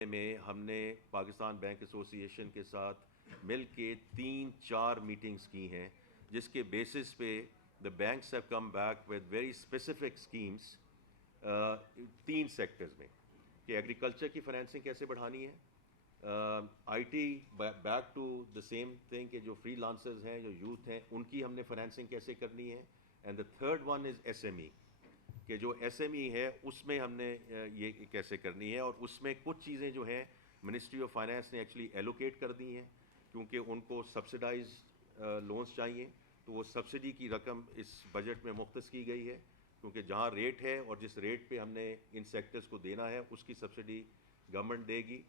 میں ہم نے پاکستان بینک ایسوسی ایشن کے ساتھ مل کے 3-4 میٹنگز کی ہیں، جس کے بیسس پہ the banks have come back with very specific schemes 3 sectors میں کہ ایگریکلچر کی فائنینسنگ کیسے بڑھانی ہے، I T back to the same thing کہ جو فری لانسرز ہیں، جو یوتھ ہیں، ان کی ہم نے فائنینسنگ کیسے کرنی ہے، and the third one is S M E کہ جو ایس ایم ای ہے اس میں ہم نے یہ کیسے کرنی ہے، اور اس میں کچھ چیزیں جو ہیں منسٹری آف فائنانس نے ایکچولی ایلوکیٹ کر دی ہیں کیونکہ ان کو سبسڈائز لونز چاہیے، تو وہ سبسڈی کی رقم اس بجٹ میں مختص کی گئی ہے کیونکہ جہاں ریٹ ہے اور جس ریٹ پہ ہم نے ان سیکٹرز کو دینا ہے اس کی سبسڈی گورنمنٹ دے گی۔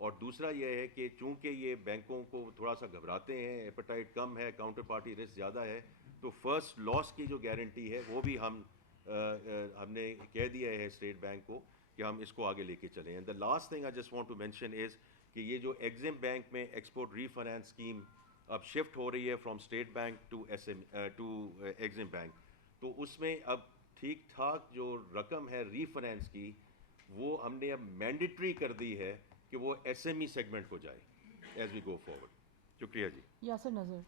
اور دوسرا یہ ہے کہ چونکہ یہ بینکوں کو تھوڑا سا گھبراتے ہیں، ایپیٹائٹ کم ہے، کاؤنٹر پارٹی رسک زیادہ ہے، تو فرسٹ لاس کی جو گارنٹی ہے وہ بھی ہم نے کہہ دیا ہے اسٹیٹ بینک کو کہ ہم اس کو آگے لے کے چلیں۔ And the last thing I just want to mention is کہ یہ جو ایگزم بینک میں ایکسپورٹ ری فائنانس اسکیم اب شفٹ ہو رہی ہے from state bank to Exim bank, تو اس میں اب ٹھیک ٹھاک جو رقم ہے ری فائنانس کی وہ ہم نے اب مینڈیٹری کر دی ہے کہ وہ ایس ایم ای سیگمنٹ کو جائے ایز وی گو فارورڈ۔ شکریہ جی۔ یاسر نظر،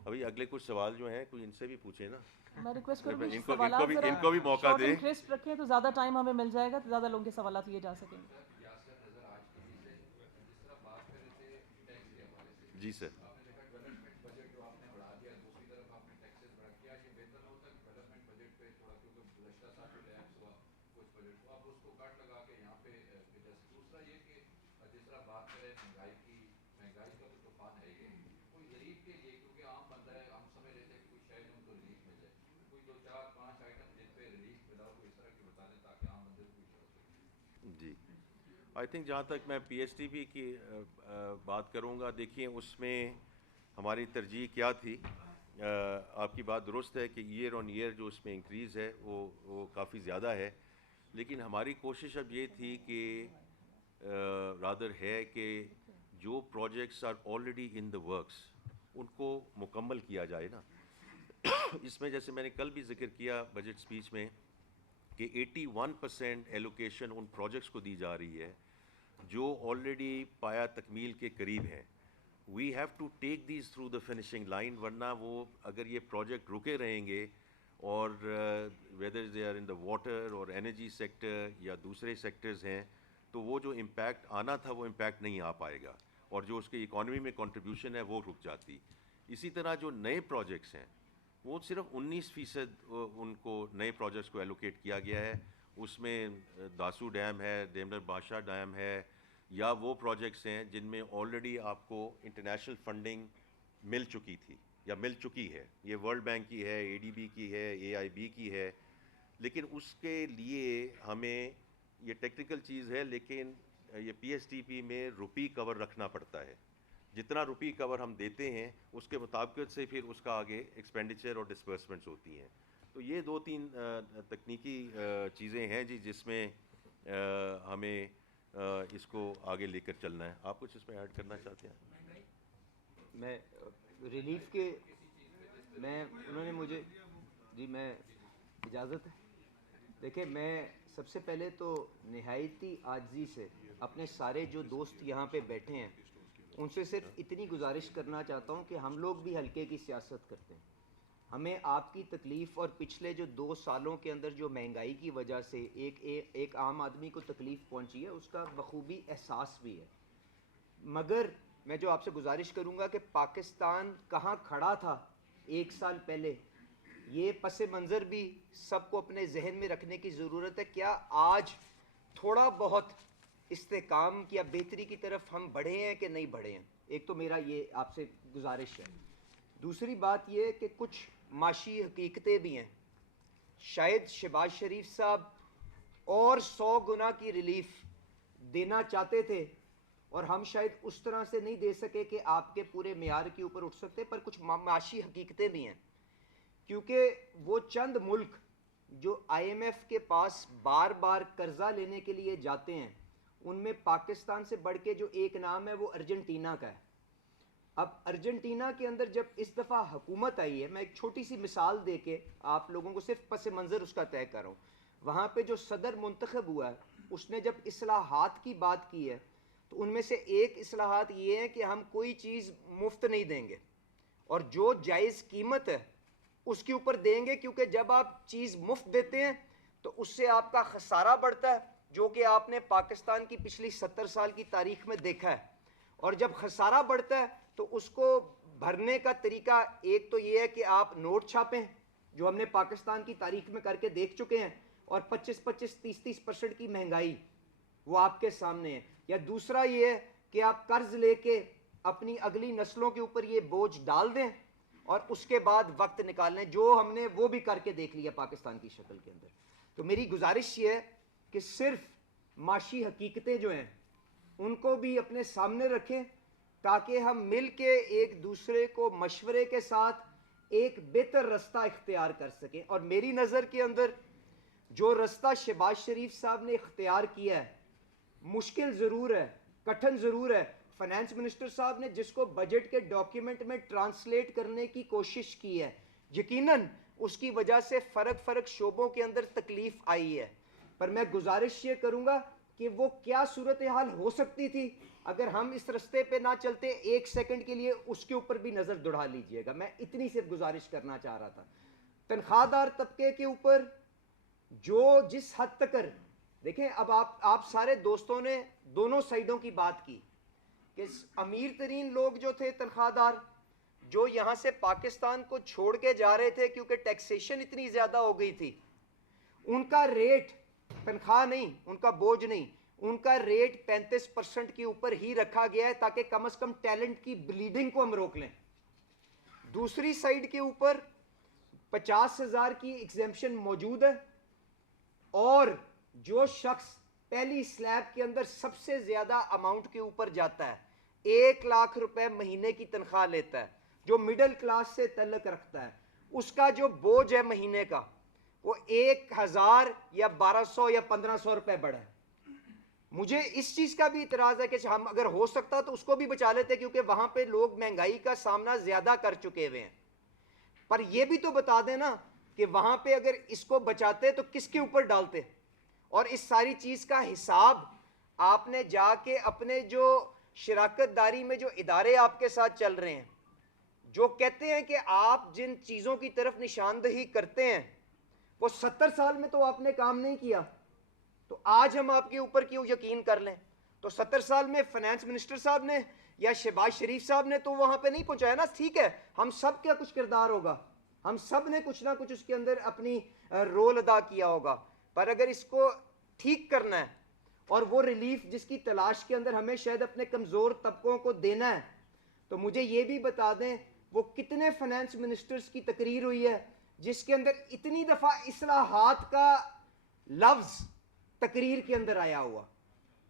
ابھی اگلے کچھ سوال جو ہیں کوئی ان سے بھی پوچھیں نا، میں ریکویسٹ کروں گی ان سوالات کو بھی موقع شارٹ دیں۔ اینڈ کرسپ رکھیں تو زیادہ ٹائم ہمیں مل جائے گا، تو زیادہ لوگوں کے سوالات لیے جا سکیں گے۔ جی سر۔ جی، آئی تھنک جہاں تک میں پی ایس ٹی پی کی بات کروں گا، دیکھیں اس میں ہماری ترجیح کیا تھی۔ آپ کی بات درست ہے کہ ایئر آن ایئر جو اس میں انکریز ہے وہ کافی زیادہ ہے، لیکن ہماری کوشش اب یہ تھی کہ رادر ہے کہ جو projects are already in the works ان کو مکمل کیا جائے نا۔ اس میں جیسے میں نے کل بھی ذکر کیا بجٹ سپیچ میں کہ 81% ایلوکیشن ان پروجیکٹس کو دی جا رہی ہے جو آلریڈی پایا تکمیل کے قریب ہیں۔ We have to take these through the finishing line, ورنہ وہ اگر یہ پروجیکٹ رکے رہیں گے اور whether they are in the water اور انرجی سیکٹر یا دوسرے سیکٹرز ہیں، تو وہ جو امپیکٹ آنا تھا وہ امپیکٹ نہیں آ پائے گا، اور جو اس کی اکانومی میں کنٹریبیوشن ہے وہ رک جاتی۔ اسی طرح جو نئے پروجیکٹس ہیں وہ صرف 19% ان کو نئے پروجیکٹس کو ایلوکیٹ کیا گیا ہے۔ اس میں داسو ڈیم ہے، ڈیمر بادشاہ ڈیم ہے، یا وہ پروجیکٹس ہیں جن میں آلریڈی آپ کو انٹرنیشنل فنڈنگ مل چکی تھی یا مل چکی ہے، یہ ورلڈ بینک کی ہے، اے ڈی بی کی ہے، اے آئی بی کی ہے، لیکن اس کے لیے ہمیں یہ ٹیکنیکل چیز ہے، لیکن یہ پی ایس ٹی پی میں روپی کور رکھنا پڑتا ہے۔ جتنا روپی کور ہم دیتے ہیں اس کے مطابقت سے پھر اس کا آگے ایکسپینڈیچر اور ڈسبرسمنٹس ہوتی ہیں۔ تو یہ 2-3 تکنیکی چیزیں ہیں جی جس میں ہمیں اس کو آگے لے کر چلنا ہے۔ آپ کچھ اس میں ایڈ کرنا چاہتے ہیں؟ میں ریلیف کے انہوں نے مجھے جی میں اجازت ہے، دیکھیں میں سب سے پہلے تو نہایتی عاجزی سے اپنے سارے جو دوست یہاں پہ بیٹھے ہیں ان سے صرف اتنی گزارش کرنا چاہتا ہوں کہ ہم لوگ بھی ہلکے کی سیاست کرتے ہیں، ہمیں آپ کی تکلیف اور پچھلے جو 2 سالوں کے اندر جو مہنگائی کی وجہ سے ایک عام آدمی کو تکلیف پہنچی ہے اس کا بخوبی احساس بھی ہے، مگر میں جو آپ سے گزارش کروں گا کہ پاکستان کہاں کھڑا تھا 1 سال پہلے، یہ پس منظر بھی سب کو اپنے ذہن میں رکھنے کی ضرورت ہے۔ کیا آج تھوڑا بہت استحکام یا بہتری کی طرف ہم بڑھے ہیں کہ نہیں بڑھے ہیں؟ ایک تو میرا یہ آپ سے گزارش ہے۔ دوسری بات یہ کہ کچھ معاشی حقیقتیں بھی ہیں، شاید شہباز شریف صاحب اور 100 گنا کی ریلیف دینا چاہتے تھے اور ہم شاید اس طرح سے نہیں دے سکے کہ آپ کے پورے معیار کے اوپر اٹھ سکتے، پر کچھ معاشی حقیقتیں بھی ہیں، کیونکہ وہ چند ملک جو آئی ایم ایف کے پاس بار بار قرضہ لینے کے لیے جاتے ہیں ان میں پاکستان سے بڑھ کے جو ایک نام ہے وہ ارجنٹینا کا ہے۔ اب ارجنٹینا کے اندر جب اس دفعہ حکومت آئی ہے، میں ایک چھوٹی سی مثال دے کے آپ لوگوں کو صرف پس منظر اس کا طے کر رہا ہوں، وہاں پہ جو صدر منتخب ہوا ہے اس نے جب اصلاحات کی بات کی ہے تو ان میں سے ایک اصلاحات یہ ہیں کہ ہم کوئی چیز مفت نہیں دیں گے اور جو جائز قیمت ہے اس کے اوپر دیں گے, کیونکہ جب آپ چیز مفت دیتے ہیں تو اس سے آپ کا خسارہ بڑھتا ہے, جو کہ آپ نے پاکستان کی پچھلی 70 سال کی تاریخ میں دیکھا ہے. اور جب خسارہ بڑھتا ہے تو اس کو بھرنے کا طریقہ ایک تو یہ ہے کہ آپ نوٹ چھاپیں, جو ہم نے پاکستان کی تاریخ میں کر کے دیکھ چکے ہیں, اور 25-30% کی مہنگائی وہ آپ کے سامنے ہے. یا دوسرا یہ ہے کہ آپ قرض لے کے اپنی اگلی نسلوں کے اوپر یہ بوجھ ڈال دیں اور اس کے بعد وقت نکال لیں, جو ہم نے وہ بھی کر کے دیکھ لیا پاکستان کی شکل کے اندر. تو میری گزارش یہ ہے کہ صرف معاشی حقیقتیں جو ہیں ان کو بھی اپنے سامنے رکھیں تاکہ ہم مل کے ایک دوسرے کو مشورے کے ساتھ ایک بہتر رستہ اختیار کر سکیں. اور میری نظر کے اندر جو رستہ شہباز شریف صاحب نے اختیار کیا ہے مشکل ضرور ہے, کٹھن ضرور ہے. فائنانس منسٹر صاحب نے جس کو بجٹ کے ڈاکیومنٹ میں ٹرانسلیٹ کرنے کی کوشش کی ہے, یقیناً اس کی وجہ سے فرق شعبوں کے اندر تکلیف آئی ہے, پر میں گزارش یہ کروں گا کہ وہ کیا صورتحال ہو سکتی تھی اگر ہم اس رستے پہ نہ چلتے. ایک سیکنڈ کے لیے اس کے اوپر بھی نظر دوڑا لیجئے گا. میں اتنی صرف گزارش کرنا چاہ رہا تھا. تنخواہ دار طبقے کے اوپر جو جس حد تک دیکھیں, اب آپ سارے دوستوں نے دونوں سائیڈوں کی بات کی کہ امیر ترین لوگ جو تھے تنخواہ دار, جو یہاں سے پاکستان کو چھوڑ کے جا رہے تھے کیونکہ ٹیکسیشن اتنی زیادہ ہو گئی تھی, ان کا ریٹ تنخواہ نہیں, ان کا بوجھ نہیں, ان کا ریٹ 35% کے اوپر ہی رکھا گیا ہے تاکہ کم از کم ٹیلنٹ کی بلیڈنگ کو ہم روک لیں. دوسری سائیڈ کے اوپر 50,000 کی ایگزیمپشن موجود ہے, اور جو شخص پہلی سلیب کے اندر سب سے زیادہ اماؤنٹ کے اوپر جاتا ہے, 1 لاکھ روپے مہینے کی تنخواہ لیتا ہے, جو مڈل کلاس سے تعلق رکھتا ہے, اس کا جو بوجھ ہے مہینے کا وہ 1,000 یا 1,200 یا 1,500 روپے بڑھا ہے. مجھے اس چیز کا بھی اعتراض ہے کہ ہم اگر ہو سکتا تو اس کو بھی بچا لیتے, کیونکہ وہاں پہ لوگ مہنگائی کا سامنا زیادہ کر چکے ہوئے ہیں. پر یہ بھی تو بتا دیں نا کہ وہاں پہ اگر اس کو بچاتے تو کس کے اوپر ڈالتے, اور اس ساری چیز کا حساب آپ نے جا کے اپنے جو شراکت داری میں جو ادارے آپ کے ساتھ چل رہے ہیں, جو کہتے ہیں کہ آپ جن چیزوں کی طرف نشاندہی کرتے ہیں وہ 70 سال میں تو آپ نے کام نہیں کیا, تو آج ہم آپ کے اوپر کیوں یقین کر لیں؟ تو 70 سال میں فائنانس منسٹر صاحب نے یا شہباز شریف صاحب نے تو وہاں پہ نہیں پہنچایا نا. ٹھیک ہے, ہم سب کا کچھ کردار ہوگا, ہم سب نے کچھ نہ کچھ اس کے اندر اپنی رول ادا کیا ہوگا, پر اگر اس کو ٹھیک کرنا ہے اور وہ ریلیف جس کی تلاش کے اندر ہمیں شاید اپنے کمزور طبقوں کو دینا ہے, تو مجھے یہ بھی بتا دیں وہ کتنے فائنانس منسٹرز کی تقریر ہوئی ہے جس کے اندر اتنی دفعہ اصلاحات کا لفظ تقریر کے اندر آیا ہوا.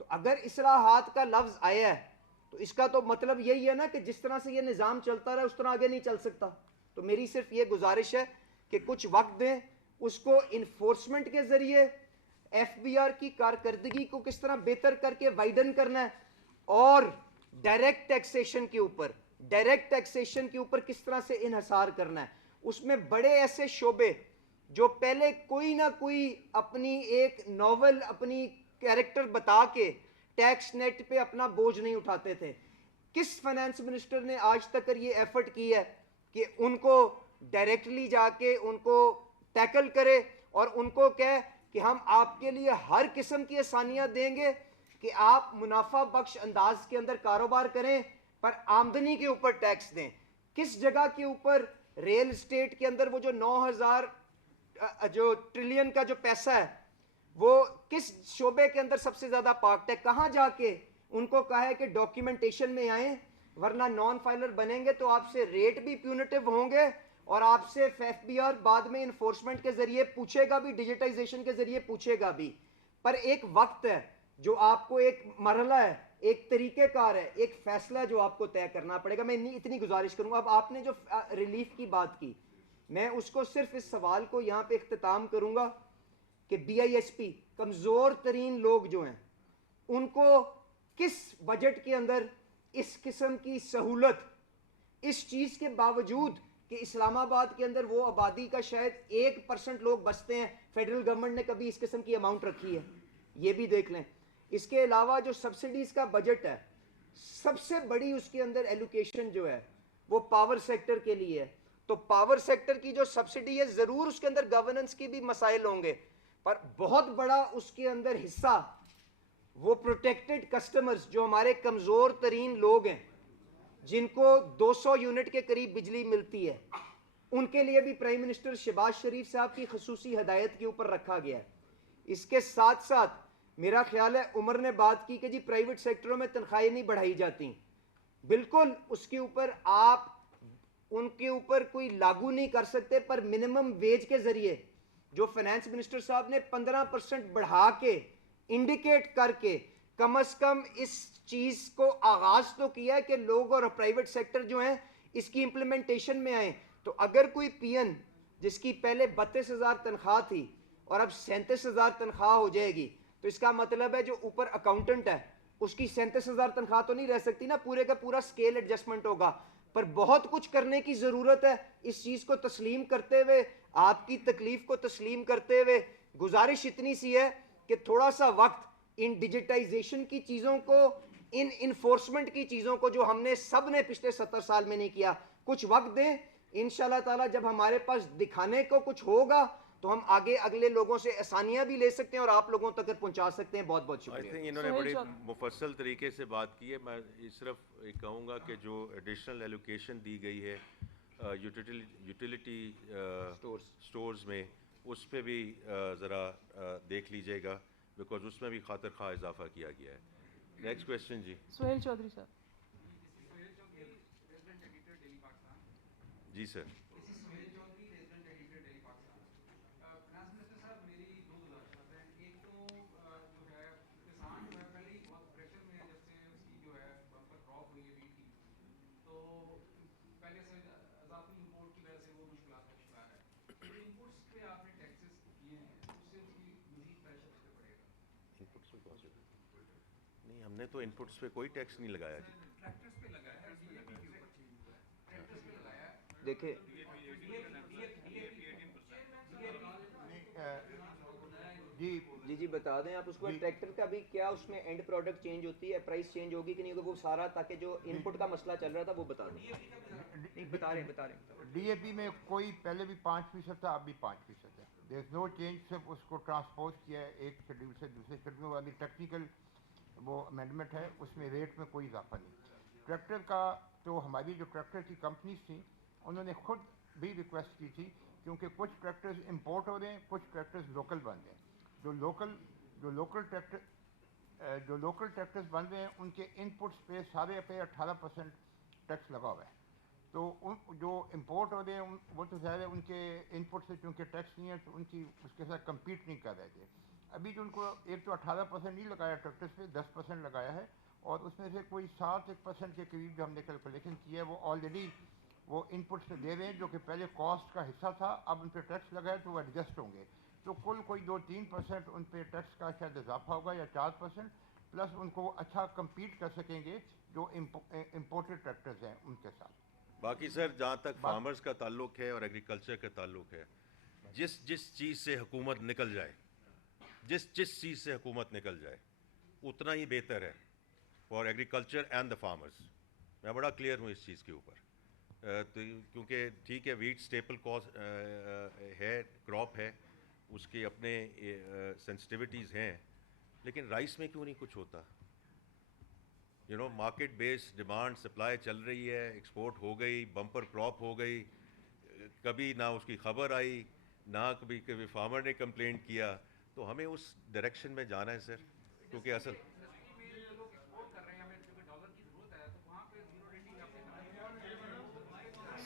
تو اگر اصلاحات کا لفظ آیا ہے تو اس کا تو مطلب یہی ہے نا کہ جس طرح سے یہ نظام چلتا رہا اس طرح آگے نہیں چل سکتا. تو میری صرف یہ گزارش ہے کہ کچھ وقت دیں, اس کو انفورسمنٹ کے ذریعے ایف بی آر کی کارکردگی کو کس طرح بہتر کر کے وائڈن کرنا ہے, اور ڈائریکٹ ٹیکسیشن کے اوپر کس طرح سے انحصار کرنا ہے. اس میں بڑے ایسے شعبے جو پہلے کوئی نہ کوئی اپنی ایک ناول اپنی کیریکٹر بتا کے ٹیکس نیٹ پہ اپنا بوجھ نہیں اٹھاتے تھے, کس فائنانس منسٹر نے آج تک یہ ایفرٹ کی ہے کہ ان کو ڈائریکٹلی جا کے ان کو ٹیکل کرے اور ان کو کہے کہ ہم آپ کے لیے ہر قسم کی آسانیاں دیں گے کہ آپ منافع بخش انداز کے اندر کاروبار کریں پر آمدنی کے اوپر ٹیکس دیں. کس جگہ کے اوپر ریل اسٹیٹ کے اندر وہ جو 9,000 جو ٹریلین کا جو پیسہ ہے وہ کس شعبے کے اندر سب سے زیادہ پارکڈ ہے, کہاں جا کے ان کو کہا ہے کہ ڈاکیومنٹیشن میں آئیں ورنہ نان فائلر بنیں گے تو آپ سے ریٹ بھی پیونیٹیو ہوں گے اور آپ سے ایف بی آر بعد میں انفورسمنٹ کے ذریعے پوچھے گا بھی, ڈیجیٹائزیشن کے ذریعے پوچھے گا بھی. پر ایک وقت ہے جو آپ کو ایک مرحلہ ہے, ایک طریقہ کار ہے, ایک فیصلہ جو آپ کو طے کرنا پڑے گا. میں اتنی گزارش کروں گا. اب آپ نے جو ریلیف کی بات کی, میں اس کو صرف اس سوال کو یہاں پہ اختتام کروں گا کہ بی آئی ایس پی کمزور ترین لوگ جو ہیں ان کو کس بجٹ کے اندر اس قسم کی سہولت, اس چیز کے باوجود کہ اسلام آباد کے اندر وہ آبادی کا شاید 1% لوگ بستے ہیں, فیڈرل گورنمنٹ نے کبھی اس قسم کی اماؤنٹ رکھی ہے, یہ بھی دیکھ لیں. اس کے علاوہ جو سبسڈیز کا بجٹ ہے سب سے بڑی اس کے اندر ایلوکیشن جو ہے وہ پاور سیکٹر کے لیے ہے. تو پاور سیکٹر کی جو سبسڈی ہے ضرور اس کے اندر گورننس کی بھی مسائل ہوں گے, پر بہت بڑا اس کے اندر حصہ وہ پروٹیکٹڈ کسٹمرز جو ہمارے کمزور ترین لوگ ہیں جن کو 200 یونٹ کے قریب بجلی ملتی ہے, ان کے لیے بھی پرائم منسٹر شہباز شریف صاحب کی خصوصی ہدایت کے اوپر رکھا گیا ہے. اس کے ساتھ ساتھ میرا خیال ہے عمر نے بات کی کہ جی پرائیویٹ سیکٹروں میں تنخواہیں نہیں بڑھائی جاتی, بالکل اس کے اوپر آپ ان کے اوپر کوئی لاگو نہیں کر سکتے, پر منیمم ویج کے ذریعے جو فائنانس منسٹر صاحب نے 15% بڑھا کے انڈیکیٹ کر کے کم از کم اس چیز کو آغاز تو کیا ہے کہ لوگ اور پرائیویٹ سیکٹر جو ہیں اس کی امپلیمنٹیشن میں آئیں. تو اگر کوئی پی این جس کی پہلے 32,000 تنخواہ تھی اور اب 37,000 تنخواہ ہو جائے گی, تو اس کا مطلب ہے جو اوپر اکاؤنٹنٹ ہے اس کی 37,000 تنخواہ تو نہیں رہ سکتی نا, پورے کا پورا سکیل ایڈجسٹمنٹ ہوگا. پر بہت کچھ کرنے کی ضرورت ہے. اس چیز کو تسلیم کرتے ہوئے, آپ کی تکلیف کو تسلیم کرتے ہوئے, گزارش اتنی سی ہے کہ تھوڑا سا وقت ان ڈیجیٹائزیشن کی چیزوں کو, ان انفورسمنٹ کی چیزوں کو جو ہم نے سب نے پچھلے 70 سال میں نہیں کیا, کچھ وقت دیں. انشاءاللہ تعالیٰ جب ہمارے پاس دکھانے کو کچھ ہوگا تو ہم آگے اگلے لوگوں سے آسانیاں بھی لے سکتے ہیں اور آپ لوگوں تک پہنچا سکتے ہیں. بہت بہت شکریہ. انہوں نے بڑے مفصل طریقے سے بات کی ہے. میں صرف کہوں گا کہ جو ایڈیشنل ایلوکیشن دی گئی ہے یوٹیلیٹی سٹورز میں, اس پہ بھی ذرا دیکھ لیجیے گا, بیکاز اس میں بھی خاطر خواہ اضافہ کیا گیا ہے. نیکسٹ کویسچن جی. سہیل چودھری سر. جی سر. نہیں, ہم نے تو ان پٹس پہ کوئی ٹیکس نہیں لگایا جی. دیکھیں جی بتا دیں آپ اس کو, ٹریکٹر کا بھی کیا اس میں اینڈ پروڈکٹ چینج ہوتی ہے, پرائس چینج ہوگی کہ نہیں ہوگی, وہ سارا تاکہ جو ان پٹ کا مسئلہ چل رہا تھا وہ بتا دیں. بتا رہے ہیں. ڈی اے پی میں کوئی پہلے بھی 5% تھا, اب بھی 5% ہے. دیر از نو چینج, صرف اس کو ٹرانسپوز کیا ہے ایک شیڈول سے دوسرے شیڈول والی ٹیکنیکل وہ امینڈمنٹ ہے, اس میں ریٹ میں کوئی اضافہ نہیں. ٹریکٹر کا تو ہماری جو ٹریکٹر کی کمپنیز تھیں انہوں نے خود بھی ریکویسٹ کی تھی, کیونکہ کچھ ٹریکٹرز امپورٹ ہو رہے ہیں, کچھ ٹریکٹرز لوکل بن رہے ہیں. جو لوکل ٹریکٹرز بن رہے ہیں ان کے ان پٹس پہ سارے پہ 18% ٹیکس لگا ہوا ہے. تو ان جو امپورٹ ہو رہے ہیں وہ تو ظاہر ہے ان کے ان پٹ سے چونکہ ٹیکس نہیں ہے تو ان کی اس کے ساتھ کمپیٹ نہیں کر رہے تھے. ابھی جو ان کو ایک تو 18% نہیں لگایا ٹریکٹرز پہ, 10% لگایا ہے, اور اس میں سے کوئی 7% کے قریب جو ہم نے کیلکولیشن کی ہے وہ آلریڈی وہ ان پٹ سے دے رہے ہیں, جو کہ پہلے کاسٹ کا حصہ تھا, اب ان پہ ٹیکس لگا ہے تو وہ ایڈجسٹ ہوں گے. تو کل کوئی 2-3% ان پہ ٹیکس کا شاید اضافہ ہوگا یا 4%, پلس ان کو اچھا کمپیٹ کر سکیں گے جو امپورٹڈ ٹریکٹرز ہیں ان کے ساتھ. باقی سر جہاں تک فارمرز کا تعلق ہے اور ایگریکلچر کا تعلق ہے, جس چیز سے حکومت نکل جائے, جس چیز سے حکومت نکل جائے اتنا ہی بہتر ہے for agriculture and the farmers. میں بڑا کلیئر ہوں اس چیز کے اوپر, کیونکہ ٹھیک ہے ویٹ اسٹیپل کاسٹ ہے, کراپ ہے, اس کے اپنے سینسٹیوٹیز ہیں, لیکن رائس میں کیوں نہیں کچھ ہوتا؟ مارکیٹ بیس ڈیمانڈ سپلائی چل رہی ہے, ایکسپورٹ ہو گئی, بمپر کراپ ہو گئی, کبھی نہ اس کی خبر آئی, نہ کبھی فارمر نے کمپلینٹ کیا. تو ہمیں اس ڈائریکشن میں جانا ہے سر, کیونکہ اصل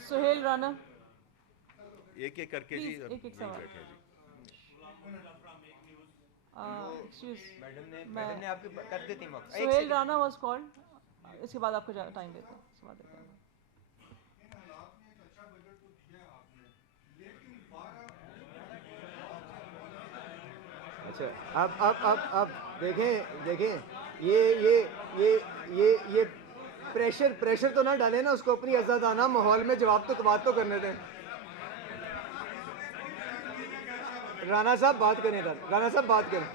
سہیل رانا ایک ایک کر کے جی ایک سوال. میڈم نے آپ کے کر دیتی ہیں وقت. سہیل رانا واز کالڈ, اس کے بعد آپ کو ٹائم دیتے ہیں, سوال دیتے ہیں. اچھا اب دیکھیں یہ پریشر تو نہ ڈالیں نا اس کو, اپنی آزادانہ ماحول میں جواب تو بات تو کرنے دیں. رانا صاحب بات کریں. رانا صاحب بات کریں.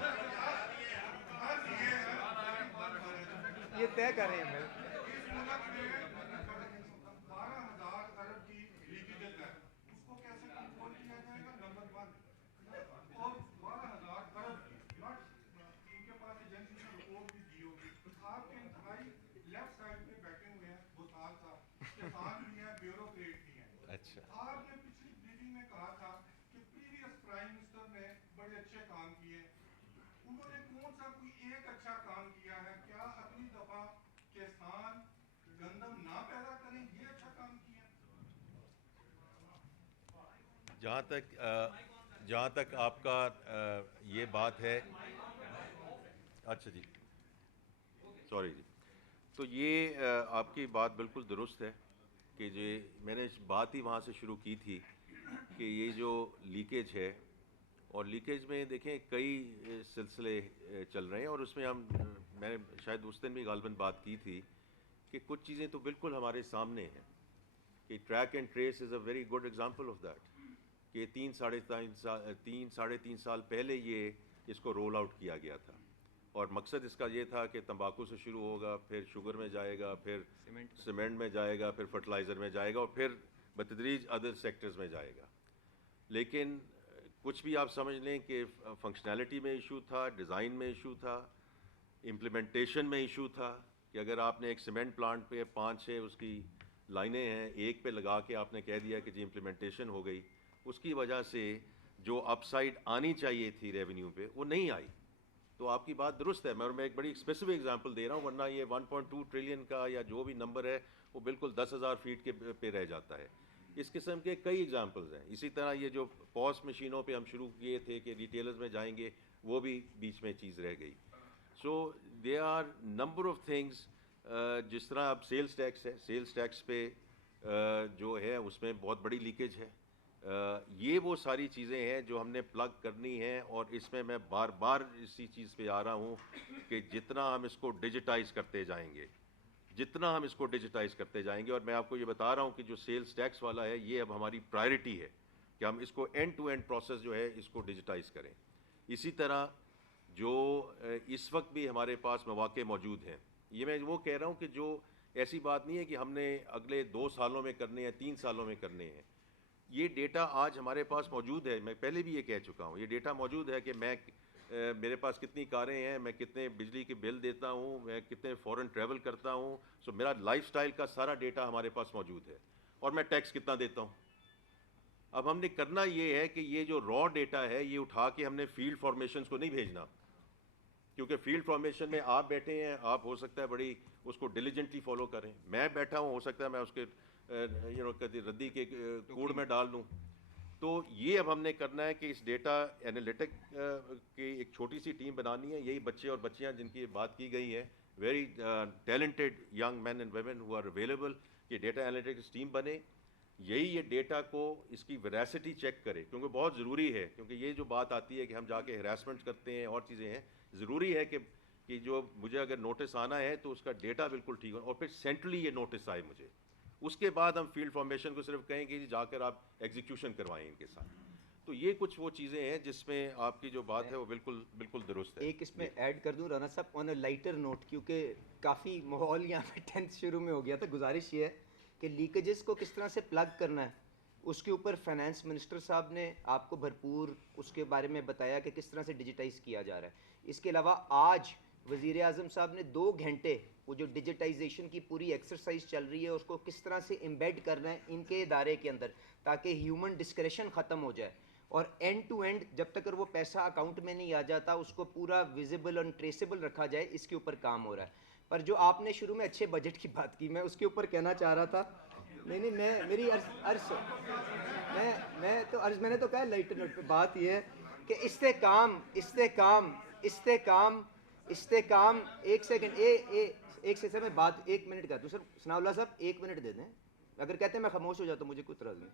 یہ طے کر رہے ہیں میں. اس ملک میں 12,000 ارب کی لیکیجز ہے, اس کو کیسے کنٹرول کیا جائے گا؟ نمبر 1. اور 12,000 ارب کی ناٹ ان کے پاس ایجنسی نے رپورٹ بھی دی ہوگی. آپ کے انتہائی لیفٹ سائڈ پہ بیٹھے ہوئے ہیں بھوسال صاحب, کسان بھی ہیں, بیوروکریٹ بھی ہیں. اچھا, آپ نے پچھلی بریفنگ میں کہا تھا کہ پریویس پرائم منسٹر نے بڑے اچھے کام کیے. انہوں نے کون سا کوئی ایک اچھا کام کیا ہے؟ کیا اگلی دفعہ کسان گندم نہ پیدا کریں, یہ اچھا کام کیا؟ جہاں تک آپ کا یہ بات ہے, اچھا جی, سوری جی, تو یہ آپ کی بات بالکل درست ہے کہ میں نے بات ہی وہاں سے شروع کی تھی کہ یہ جو لیکیج ہے, اور لیکیج میں دیکھیں کئی سلسلے چل رہے ہیں, اور اس میں میں نے شاید اس دن بھی غالباً بات کی تھی کہ کچھ چیزیں تو بالکل ہمارے سامنے ہیں کہ track and trace is a very good example of that, کہ 3.5 سال پہلے یہ اس کو رول آؤٹ کیا گیا تھا, اور مقصد اس کا یہ تھا کہ تمباکو سے شروع ہوگا, پھر شوگر میں جائے گا, پھر سیمنٹ میں جائے گا, پھر فرٹیلائزر میں جائے گا, اور پھر بتدریج ادر سیکٹرز میں جائے گا. لیکن کچھ بھی آپ سمجھ لیں کہ فنکشنالٹی میں ایشو تھا, ڈیزائن میں ایشو تھا, امپلیمنٹیشن میں ایشو تھا, کہ اگر آپ نے ایک سیمنٹ پلانٹ پہ 5-6 اس کی لائنیں ہیں, ایک پہ لگا کے آپ نے کہہ دیا کہ جی امپلیمنٹیشن ہو گئی, اس کی وجہ سے جو اپ سائڈ آنی چاہیے تھی ریونیو پہ وہ نہیں آئی. تو آپ کی بات درست ہے, میں ایک بڑی اسپیسیفک ایگزامپل دے رہا ہوں, ورنہ یہ 1.2 ٹریلین کا یا جو بھی نمبر ہے وہ بالکل 10,000 فیٹ کے پہ رہ جاتا ہے. اس قسم کے کئی ایگزامپلز ہیں. اسی طرح یہ جو پوس مشینوں پہ ہم شروع کیے تھے کہ ریٹیلرز میں جائیں گے, وہ بھی بیچ میں چیز رہ گئی. So they are number of things. جس طرح اب سیلز ٹیکس ہے, سیلز ٹیکس پہ جو ہے اس میں بہت بڑی لیکیج ہے. یہ وہ ساری چیزیں ہیں جو ہم نے پلگ کرنی ہیں, اور اس میں بار بار اسی چیز پہ آ رہا ہوں کہ جتنا ہم اس کو ڈیجیٹائز کرتے جائیں گے, اور میں آپ کو یہ بتا رہا ہوں کہ جو سیلز ٹیکس والا ہے یہ اب ہماری پرائرٹی ہے کہ ہم اس کو اینڈ ٹو اینڈ پروسیس جو ہے اس کو ڈیجیٹائز کریں. اسی طرح جو اس وقت بھی ہمارے پاس مواقع موجود ہیں, یہ میں وہ کہہ رہا ہوں کہ جو ایسی بات نہیں ہے کہ ہم نے اگلے 2 سالوں میں کرنے ہیں, 3 سالوں میں کرنے ہیں. یہ ڈیٹا آج ہمارے پاس موجود ہے, میں پہلے بھی یہ کہہ چکا ہوں, یہ ڈیٹا موجود ہے کہ میرے پاس کتنی کاریں ہیں, میں کتنے بجلی کے بل دیتا ہوں, میں کتنے فورن ٹریول کرتا ہوں. سو میرا لائف سٹائل کا سارا ڈیٹا ہمارے پاس موجود ہے, اور میں ٹیکس کتنا دیتا ہوں. اب ہم نے کرنا یہ ہے کہ یہ جو را ڈیٹا ہے یہ اٹھا کے ہم نے فیلڈ فارمیشنز کو نہیں بھیجنا, کیونکہ فیلڈ فارمیشن میں آپ بیٹھے ہیں, آپ ہو سکتا ہے بڑی اس کو ڈیلیجنٹلی فالو کریں, میں بیٹھا ہوں, ہو سکتا ہے میں اس کے ردی کے کوڑ میں ڈال دوں. تو یہ اب ہم نے کرنا ہے کہ اس ڈیٹا انالیٹک کی ایک چھوٹی سی ٹیم بنانی ہے. یہی بچے اور بچیاں جن کی بات کی گئی ہے, very talented young men and women who are available, کہ ڈیٹا انالیٹکس ٹیم بنے. یہی یہ ڈیٹا کو اس کی ویراسٹی چیک کرے, کیونکہ بہت ضروری ہے, کیونکہ یہ جو بات آتی ہے کہ ہم جا کے ہراسمنٹ کرتے ہیں اور چیزیں ہیں, ضروری ہے کہ جو مجھے اگر نوٹس آنا ہے تو اس کا ڈیٹا بالکل ٹھیک ہو, اور پھر سینٹرلی یہ نوٹس آئے مجھے. اس کے بعد ہم فیلڈ فارمیشن کو صرف کہیں کہ جا کر آپ ایگزیکیوشن کروائیں ان کے ساتھ. تو یہ کچھ وہ چیزیں ہیں جس میں آپ کی جو بات ہے وہ بالکل درست ہے. ایک اس میں ایڈ کر دوں رانا صاحب, آن اے لائٹر نوٹ, کیونکہ کافی ماحول یہاں پہ ٹینس شروع میں ہو گیا تھا. گزارش یہ ہے کہ لیکیجز کو کس طرح سے پلگ کرنا ہے, اس کے اوپر فائنانس منسٹر صاحب نے آپ کو بھرپور اس کے بارے میں بتایا کہ کس طرح سے ڈیجیٹائز کیا جا رہا ہے. اس کے علاوہ آج وزیر اعظم صاحب نے 2 گھنٹے وہ جو ڈیجیٹائزیشن کی پوری ایکسرسائز چل رہی ہے اس کو کس طرح سے امبیڈ کرنا ہے ان کے ادارے کے اندر, تاکہ ہیومن ڈسکریشن ختم ہو جائے, اور اینڈ ٹو اینڈ جب تک وہ پیسہ اکاؤنٹ میں نہیں آ جاتا اس کو پورا ویزیبل اور ٹریسیبل رکھا جائے. اس کے اوپر کام ہو رہا ہے. پر جو آپ نے شروع میں اچھے بجٹ کی بات کی, میں اس کے اوپر کہنا چاہ رہا تھا, نہیں میں میری عرض میں نے تو کہا لائٹر نوٹ پہ. بات یہ ہے کہ استحکام ایک سیکنڈ ایک سیکنڈ میں بات 1 منٹ کا. دوسرا ثناء اللہ صاحب 1 منٹ دے دیں, اگر کہتے ہیں میں خاموش ہو جاتا ہوں مجھے کوئی اعتراض نہیں.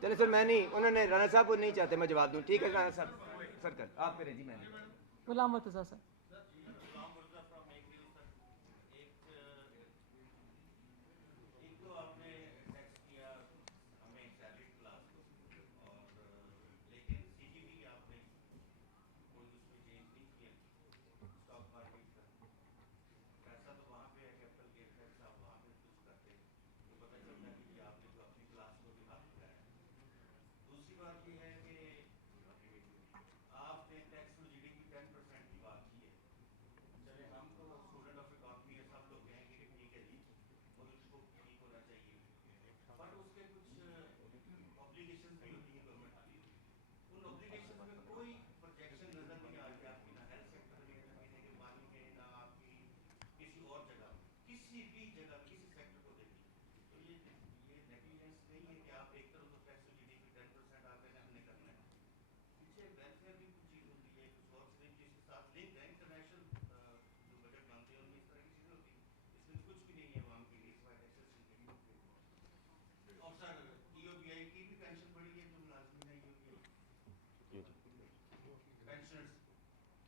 چلے سر, میں نہیں, انہوں نے رانا صاحب وہ نہیں چاہتے میں جواب دوں, ٹھیک ہے رانا صاحب, سر کر آپ کریں جی. میں نہیں, غلام مرتضیٰ سر.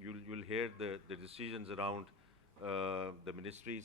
you'll hear the decisions around the ministries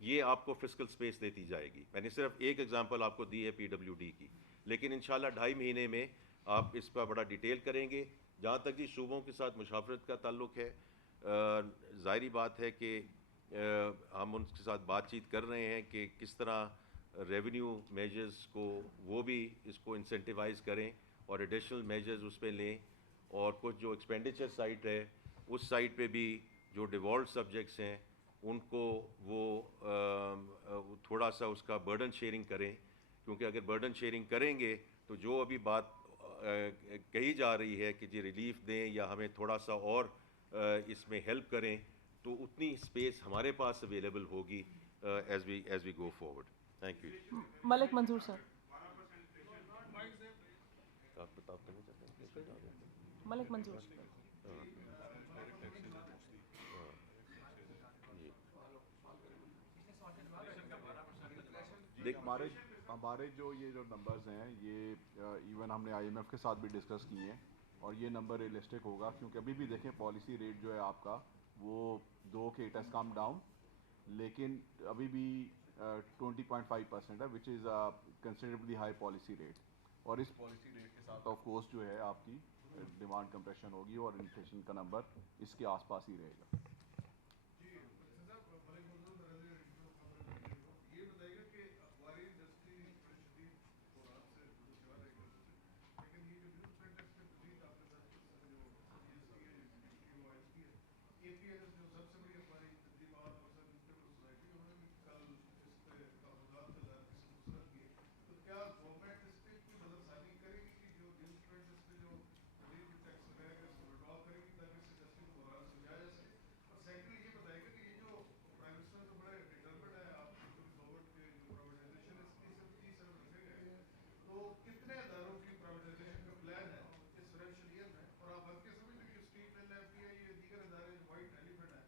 یہ آپ کو فسکل سپیس دیتی جائے گی. میں نے صرف ایک ایگزامپل آپ کو دی ہے PWD کی, لیکن انشاءاللہ 2.5 مہینے میں آپ اس کا بڑا ڈیٹیل کریں گے. جہاں تک جی صوبوں کے ساتھ مشاورت کا تعلق ہے, ظاہری بات ہے کہ ہم ان کے ساتھ بات چیت کر رہے ہیں کہ کس طرح ریونیو میجرز کو وہ بھی اس کو انسینٹیوائز کریں اور ایڈیشنل میجرز اس پہ لیں, اور کچھ جو ایکسپینڈیچر سائٹ ہے اس سائٹ پہ بھی جو ڈیوالوڈ سبجیکٹس ہیں ان کو وہ تھوڑا سا اس کا برڈن شیئرنگ کریں, کیونکہ اگر برڈن شیئرنگ کریں گے تو جو ابھی بات کہی جا رہی ہے کہ جی ریلیف دیں یا ہمیں تھوڑا سا اور اس میں ہیلپ کریں, تو اتنی اسپیس ہمارے پاس اویلیبل ہوگی as we go forward. Thank you. Malik Manzoor sir. آپ بتا کرنا چاہتے ہیں ملک منظور. دیکھ ہمارے جو یہ جو نمبرز ہیں یہ ایون ہم نے IMF کے ساتھ بھی ڈسکس کیے ہیں, اور یہ نمبر ریئلسٹک ہوگا, کیونکہ ابھی بھی دیکھیں پالیسی ریٹ جو ہے آپ کا وہ 2 کے اٹ ہیز کم ڈاؤن, لیکن ابھی بھی 20.5% ہے, وچ از کنسیڈریبلی ہائی پالیسی ریٹ. اور اس پالیسی ریٹ کے ساتھ آف کورس جو ہے آپ کی ڈیمانڈ کمپریشن ہوگی اور انفلیشن کا نمبر اس کے آس پاس ہی رہے گا. یہ بتائیے گا کہ اخباری انڈسٹری بڑی شدید حالات سے دشوار رہی ہے, لیکن یہ جو نیوز پرنٹرس میں مزید آپ کے ساتھ جو APNS جو سب سے بڑی اخباری تنظیمات اور سب نیوز پیپر سوسائٹی, انہوں نے بھی کل اس پہ تعہدات کے ذات کی مسترد کیے, تو کیا گورنمنٹ اس پہ کوئی نظر ثانی کرے گی کہ جو نیوز پرنٹرس پہ جو مزید ٹیکس وغیرہ کا اس کو ڈراپ کرے گی تاکہ اس انڈسٹری کو بحران سے بچایا جا سکے؟ اور سیکنڈلی یہ بتائے گا کہ یہ جو پرائم منسٹر تو بڑے ڈٹرمنٹ ہے آپ گورنمنٹ کے جو پرائیویٹائزیشن اس کی سب کی سرف رکھے گئے ہیں, تو کتنے اداروں کی پرائیویٹائزیشن کا پلان ہے اس فائنینشیل ایئر میں؟ اور آپ ہر کے سمجھتے کہ اسٹیٹ لیول FDI یہ دیگر ادارے جو وائٹ ایلیفنٹ ہیں,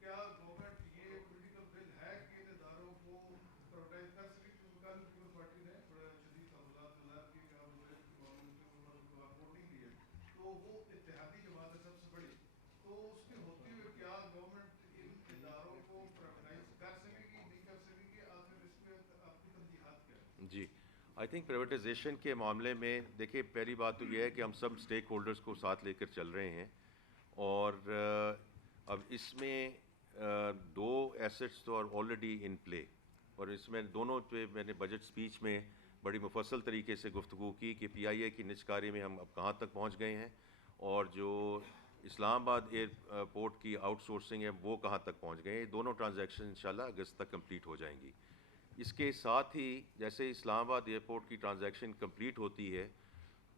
کیا گورنمنٹ یہ پولیٹیکل ول ہے کہ ان اداروں کو پرائیویٹائز کر سکے؟ کیونکہ کل پیپلز پارٹی نے بڑا شدید تحفظات طلب کیے کہ آپ مدریس کے معاملے میں انہوں نے کو آپ ووٹ نہیں دی ہے, تو وہ اتحادی جماعت ہے سب سے بڑی, تو اس کے ہوتے ہوئے کیا گورنمنٹ ان اداروں کو پرائیویٹائز کر سکے گی, نہیں کر سکے گی؟ آخر اس میں آپ کی تنبیہات کیا ہے؟ جی, آئی تھنک پرائیویٹائزیشن کے معاملے میں دیکھیے پہلی بات تو یہ ہے کہ ہم سب اسٹیک ہولڈرز کو ساتھ لے کر چل رہے ہیں, اور اب اس میں 2 ایسٹس تو آر آلریڈی ان پلے, اور اس میں دونوں پہ میں نے بجٹ اسپیچ میں بڑی مفصل طریقے سے گفتگو کی کہ PIA کی نجکاری میں ہم اب کہاں تک پہنچ گئے ہیں, اور جو اسلام آباد ایئرپورٹ کی آؤٹ سورسنگ ہے وہ کہاں تک پہنچ گئے ہیں. دونوں ٹرانزیکشن انشاءاللہ اگست تک کمپلیٹ ہو جائیں گی. اس کے ساتھ ہی جیسے اسلام آباد ایئرپورٹ کی ٹرانزیکشن کمپلیٹ ہوتی ہے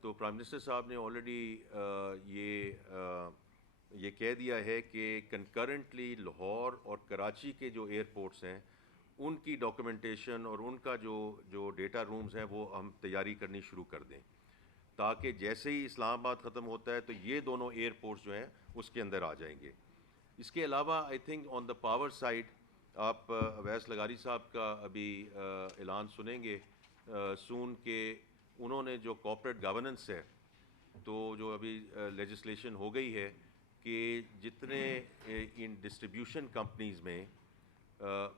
تو پرائم منسٹر صاحب نے آلریڈی یہ کہہ دیا ہے کہ کنکرنٹلی لاہور اور کراچی کے جو ایئرپورٹس ہیں ان کی ڈاکومنٹیشن اور ان کا جو ڈیٹا رومز ہیں وہ ہم تیاری کرنی شروع کر دیں, تاکہ جیسے ہی اسلام آباد ختم ہوتا ہے تو یہ دونوں ایئرپورٹس جو ہیں اس کے اندر آ جائیں گے. اس کے علاوہ I think on the power side آپ اویس لغاری صاحب کا ابھی اعلان سنیں گے سون کہ انہوں نے جو کارپوریٹ گورننس ہے تو جو ابھی لیجسلیشن ہو گئی ہے کہ جتنے ان ڈسٹریبیوشن کمپنیز میں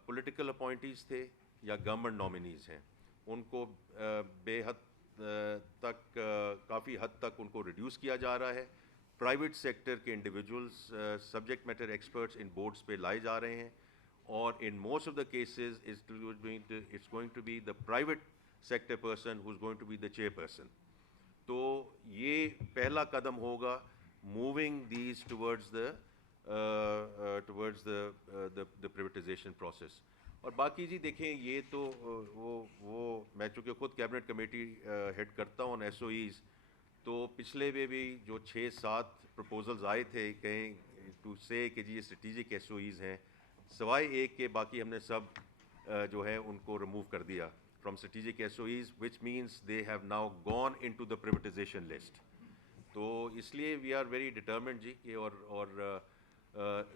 پولیٹیکل اپوائنٹیز تھے یا گورنمنٹ نامینیز ہیں ان کو بے حد تک کافی حد تک ان کو ریڈیوس کیا جا رہا ہے. پرائیویٹ سیکٹر کے انڈیویجولز سبجیکٹ میٹر ایکسپرٹس ان بورڈز پہ لائے جا رہے ہیں, اور in most of the cases it's going to be the private sector person who is going to be the chairperson. تو یہ پہلا قدم ہوگا moving these towards the privatization process. اور باقی جی دیکھیں یہ تو وہ میں چونکہ خود کیبنٹ کمیٹی ہیڈ کرتا ہوں SOEs, تو پچھلے میں بھی جو 6-7 پروپوزلز آئے تھے کہیں ٹو سے کہ جی یہ اسٹریٹجک SOEs ہیں, سوائے ایک کے باقی ہم نے سب جو ہے ان کو ریموو کر دیا from strategic SOEs, which means they have now gone into the privatization list. تو اس لیے وی آر ویری ڈٹرمنڈ جی کہ اور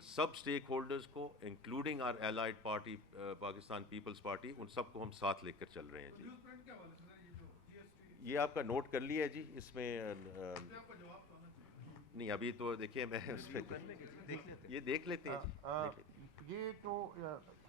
سب اسٹیک ہولڈرز کو including our allied party Pakistan Peoples Party ان سب کو ہم ساتھ لے کر چل رہے ہیں. جی نیوز پرنٹ کے حوالے سے سر یہ جو GST یہ آپ کا نوٹ کر لیا ہے جی, اس میں آپ کا جواب تو آنا چاہیے. نہیں ابھی تو دیکھیے میں اس پہ یہ دیکھ لیتے ہیں جی. یہ تو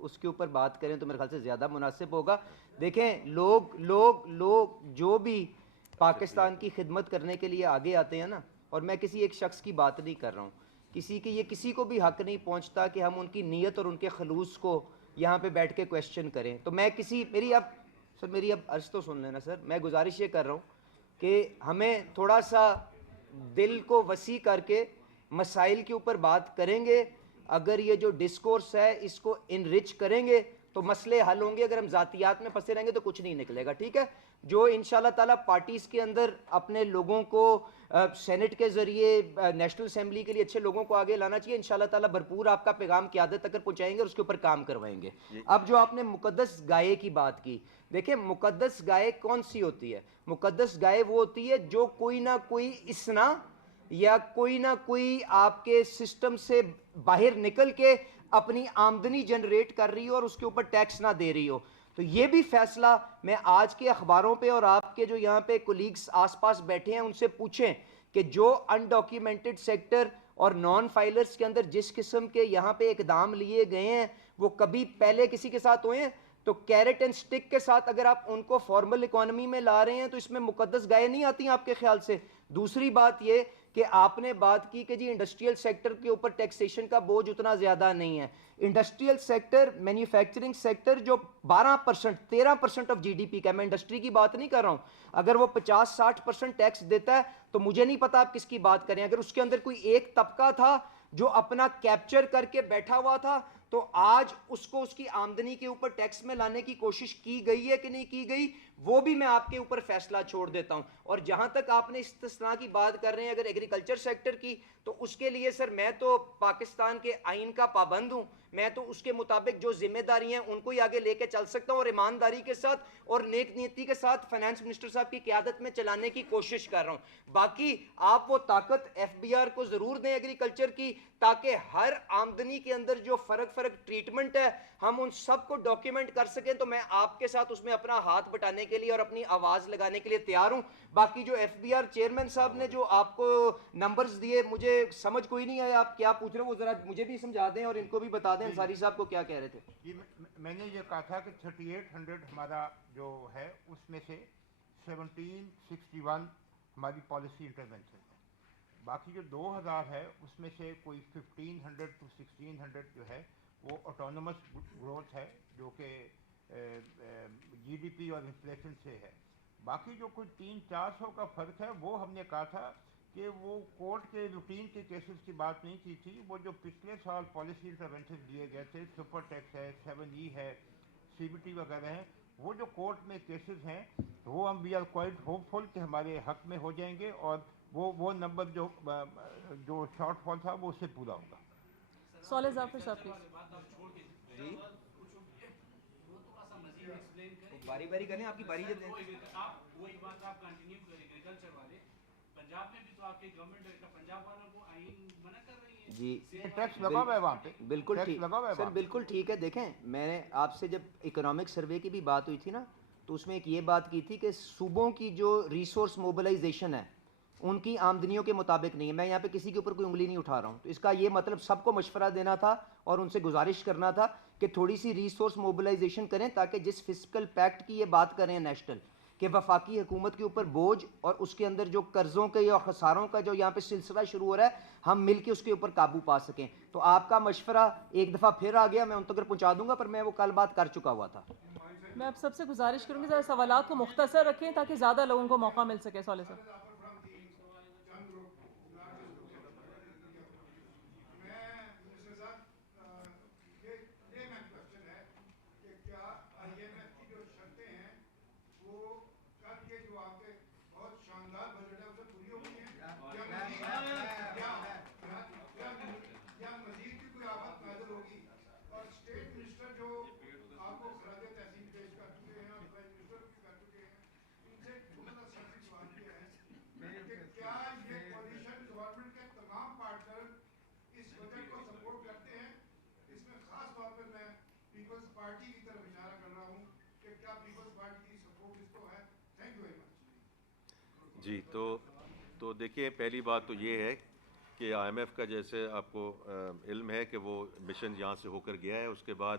اس کے اوپر بات کریں تو میرے خیال سے زیادہ مناسب ہوگا. دیکھیں لوگ جو بھی پاکستان کی خدمت کرنے کے لیے آگے آتے ہیں نا, اور میں کسی ایک شخص کی بات نہیں کر رہا ہوں, کسی کو بھی حق نہیں پہنچتا کہ ہم ان کی نیت اور ان کے خلوص کو یہاں پہ بیٹھ کے کویسچن کریں. تو میں میری اب عرض تو سن لینا سر, میں گزارش یہ کر رہا ہوں کہ ہمیں تھوڑا سا دل کو وسیع کر کے مسائل کے اوپر بات کریں گے. اگر یہ جو ڈسکورس ہے اس کو انرچ کریں گے تو مسئلے حل ہوں گے. اگر ہم ذاتیات میں پھنسے رہیں گے تو کچھ نہیں نکلے گا. ٹھیک ہے, جو انشاءاللہ تعالیٰ پارٹیز کے اندر اپنے لوگوں کو سینٹ کے ذریعے نیشنل اسمبلی کے لیے اچھے لوگوں کو آگے لانا چاہیے, انشاءاللہ تعالیٰ بھرپور آپ کا پیغام قیادت تک پہنچائیں گے اور اس کے اوپر کام کروائیں گے. اب جو آپ نے مقدس گائے کی بات کی, دیکھیں مقدس گائے کون سی ہوتی ہے؟ مقدس گائے وہ ہوتی ہے جو کوئی نہ کوئی اصلاح یا کوئی نہ کوئی آپ کے سسٹم سے باہر نکل کے اپنی آمدنی جنریٹ کر رہی ہو اور اس کے اوپر ٹیکس نہ دے رہی ہو. تو یہ بھی فیصلہ میں آج کے اخباروں پہ, اور آپ کے جو یہاں پہ کولیگز آس پاس بیٹھے ہیں ان سے پوچھیں کہ جو انڈاکیومنٹڈ سیکٹر اور نان فائلرز کے اندر جس قسم کے یہاں پہ اقدام لیے گئے ہیں وہ کبھی پہلے کسی کے ساتھ ہوئے ہیں؟ تو کیرٹ اینڈ سٹک کے ساتھ اگر آپ ان کو فارمل اکانومی میں لا رہے ہیں تو اس میں مقدس گائے نہیں آتی ہیں آپ کے خیال سے؟ دوسری بات یہ کہ آپ نے بات کی کہ جی انڈسٹریل سیکٹر کے اوپر ٹیکسیشن کا بوجھ اتنا زیادہ نہیں ہے. انڈسٹریل سیکٹر, مینوفیکچرنگ سیکٹر جو 12% 13% آف جی ڈی پی کا, میں انڈسٹری کی بات نہیں کر رہا ہوں, اگر وہ 50-60% ٹیکس دیتا ہے تو مجھے نہیں پتا آپ کس کی بات کریں. اگر اس کے اندر کوئی ایک طبقہ تھا جو اپنا کیپچر کر کے بیٹھا ہوا تھا تو آج اس کو اس کی آمدنی کے اوپر ٹیکس میں لانے کی کوشش کی گئی ہے کہ نہیں کی گئی, وہ بھی میں آپ کے اوپر فیصلہ چھوڑ دیتا ہوں. اور جہاں تک آپ نے استثناء کی بات کر رہے ہیں اگر ایگریکلچر سیکٹر کی, تو اس کے لیے سر میں تو پاکستان کے آئین کا پابند ہوں, میں تو اس کے مطابق جو ذمہ داری ہیں ان کو ہی آگے لے کے چل سکتا ہوں اور ایمانداری کے ساتھ اور نیک نیتی کے ساتھ فائنانس منسٹر صاحب کی قیادت میں چلانے کی کوشش کر رہا ہوں. باقی آپ وہ طاقت ایف بی آر کو ضرور دیں ایگریکلچر کی, تاکہ ہر آمدنی کے اندر جو فرق ٹریٹمنٹ ہے ہم ان سب کو ڈاکیومنٹ کر سکیں. تو میں آپ کے ساتھ اس میں اپنا ہاتھ بٹانے کے لیے اور اپنی آواز لگانے کے لیے تیار ہوں. باقی جو ایف بی آر چیئرمین صاحب نے جو آپ کو نمبرز دیے مجھے سمجھ کوئی نہیں آیا آپ کیا پوچھ رہے ہیں, وہ ذرا مجھے بھی سمجھا دیں اور ان کو بھی بتا دیں انصاری صاحب کو کیا کہہ رہے تھے. جی میں نے یہ کہا تھا کہ 3800 ہمارا جو ہے اس میں سے 1761 ہماری پالیسی انٹرونشن ہے. باقی جو 2000 ہے اس میں سے کوئی 1500 to 1600 جو ہے وہ آٹونومس گروتھ ہے جو کہ جی ڈی پی اور انفلیشن سے ہے. باقی جو کوئی 300-400 کا فرق ہے وہ ہم نے کہا تھا کہ وہ کورٹ کے روٹین کے کیسز کی بات نہیں کی تھی. وہ جو پچھلے سال پالیسی انٹرونشن دیے گئے تھے, سپر ٹیکس ہے, 7E ہے, سی بی ٹی وغیرہ ہیں, وہ جو کورٹ میں کیسز ہیں وہ ہم وی آر کوائٹ ہوپ فل کہ ہمارے حق میں ہو جائیں گے اور وہ نمبر جو شارٹ فال تھا وہ اس سے پورا ہوگا. صالح ظافر صاحب پلیز. جی باری باری کریں, آپ کی باری جب آپ وہی بات آپ کنٹینیو کریں ایگریکلچر والے, پنجاب میں بھی تو آپ کی گورنمنٹ پنجاب والوں کو آئین منع کر رہی ہے. جی ٹیکس لگا ہوا ہے وہاں پہ, بالکل ٹھیک سر, بالکل ٹھیک ہے. دیکھیں میں نے آپ سے جب اکنامک سروے کی بھی بات ہوئی تھی نا تو اس میں ایک یہ بات کی تھی کہ صوبوں کی جو ریسورس موبلائزیشن ہے ان کی آمدنیوں کے مطابق نہیں ہے. میں یہاں پہ کسی کے اوپر کوئی انگلی نہیں اٹھا رہا ہوں, تو اس کا یہ مطلب سب کو مشورہ دینا تھا اور ان سے گزارش کرنا تھا کہ تھوڑی سی ریسورس موبلائزیشن کریں تاکہ جس فسکل پیکٹ کی یہ بات کریں نیشنل کہ وفاقی حکومت کے اوپر بوجھ اور اس کے اندر جو قرضوں کے یا خساروں کا جو یہاں پہ سلسلہ شروع ہو رہا ہے ہم مل کے اس کے اوپر قابو پا سکیں. تو آپ کا مشورہ ایک دفعہ پھر آ گیا, میں ان تک پہنچا دوں گا, پر میں وہ کل بات کر چکا ہوا تھا. میں آپ سب سے گزارش کروں گی ذرا سوالات کو مختصر رکھیں تاکہ زیادہ لوگوں کو موقع مل سکے. صالح صاحب پارٹی کی طرف اشارہ کر رہا ہوں کہ کیا پیپلز پارٹی کی سپورٹ اس کو ہے. Thank you very much. جی تو دیکھیں, پہلی بات تو یہ ہے کہ آئی ایم ایف کا جیسے آپ کو علم ہے کہ وہ مشن یہاں سے ہو کر گیا ہے, اس کے بعد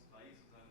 27,000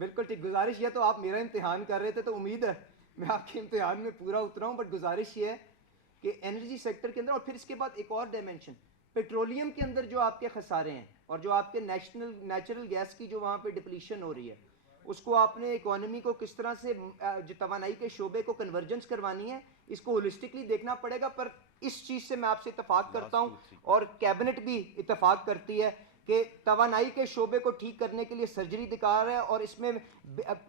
بالکل ٹھیک. گزارش یہ تو آپ میرا امتحان کر رہے تھے تو امید ہے میں آپ کے امتحان میں پورا اترا ہوں, بٹ گزارش یہ ہے کہ انرجی سیکٹر کے اندر, اور پھر اس کے بعد ایک اور ڈائمینشن پیٹرولیم کے اندر جو آپ کے خسارے ہیں اور جو آپ کے نیچرل گیس کی جو وہاں پہ ڈپلیشن ہو رہی ہے, اس کو آپ نے اکانومی کو کس طرح سے جو توانائی کے شعبے کو کنورجنس کروانی ہے, اس کو ہولسٹکلی دیکھنا پڑے گا. پر اس چیز سے میں آپ سے اتفاق کرتا ہوں اور کیبنٹ بھی اتفاق کرتی ہے کہ توانائی کے شعبے کو ٹھیک کرنے کے لیے سرجری درکار ہے اور اس میں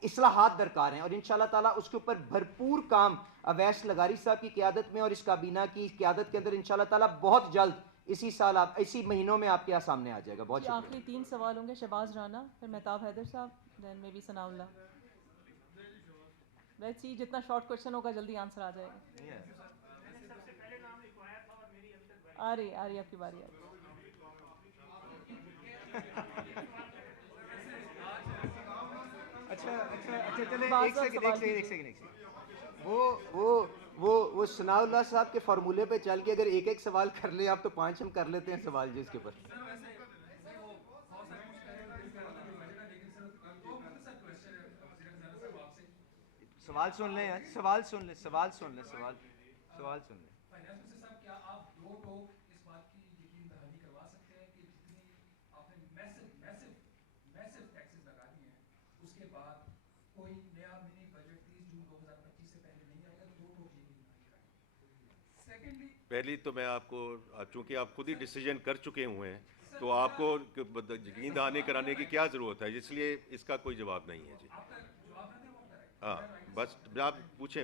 اصلاحات درکار ہیں, اور انشاءاللہ تعالیٰ اس کے اوپر بھرپور کام اویس لغاری صاحب کی قیادت میں اور اس کابینہ کی قیادت کے اندر انشاءاللہ تعالیٰ بہت جلد اسی سال اسی مہینوں میں آپ کے یہاں سامنے آ جائے گا. بہت جی شکریہ. آخری 3 سوال ہوں گے. شہباز رانا, پھر مہتاب حیدر صاحب, دین میں بھی ثناء اللہ. لیٹس سی جتنا شارٹ کوشچن ہوگا جلدی آنسر آ جائے گا. آ رہی آپ کی باری. اچھا چلیں ایک سیکنڈ. وہ ثناء اللہ صاحب کے فارمولے پہ چل کے اگر ایک سوال کر لیں آپ تو 5 ہم کر لیتے ہیں سوال جس کے اوپر. سوال سن لیں. فائنانس منسٹر صاحب کیا آپ دو لوگ اس بات کی یقین دہانی کروا سکتے ہیں کہ جتنی آپ نے میسو ٹیکسز لگا دی ہیں اس کے بعد کوئی نیا منی بجٹ 30 جون 2025 سے پہلے نہیں آئے گا؟ دو لوگ یقین دہانی کرائیں. سیکنڈلی پہلی تو میں آپ کو, چونکہ آپ خود ہی ڈیسیجن کر چکے ہوئے ہیں تو آپ کو یقین دہانی کرانے کی کیا ضرورت ہے, اس لیے اس کا کوئی جواب نہیں ہے. جی آپ کا جواب نہ دیں, وہ کریکٹ. ہاں بس آپ پوچھیں.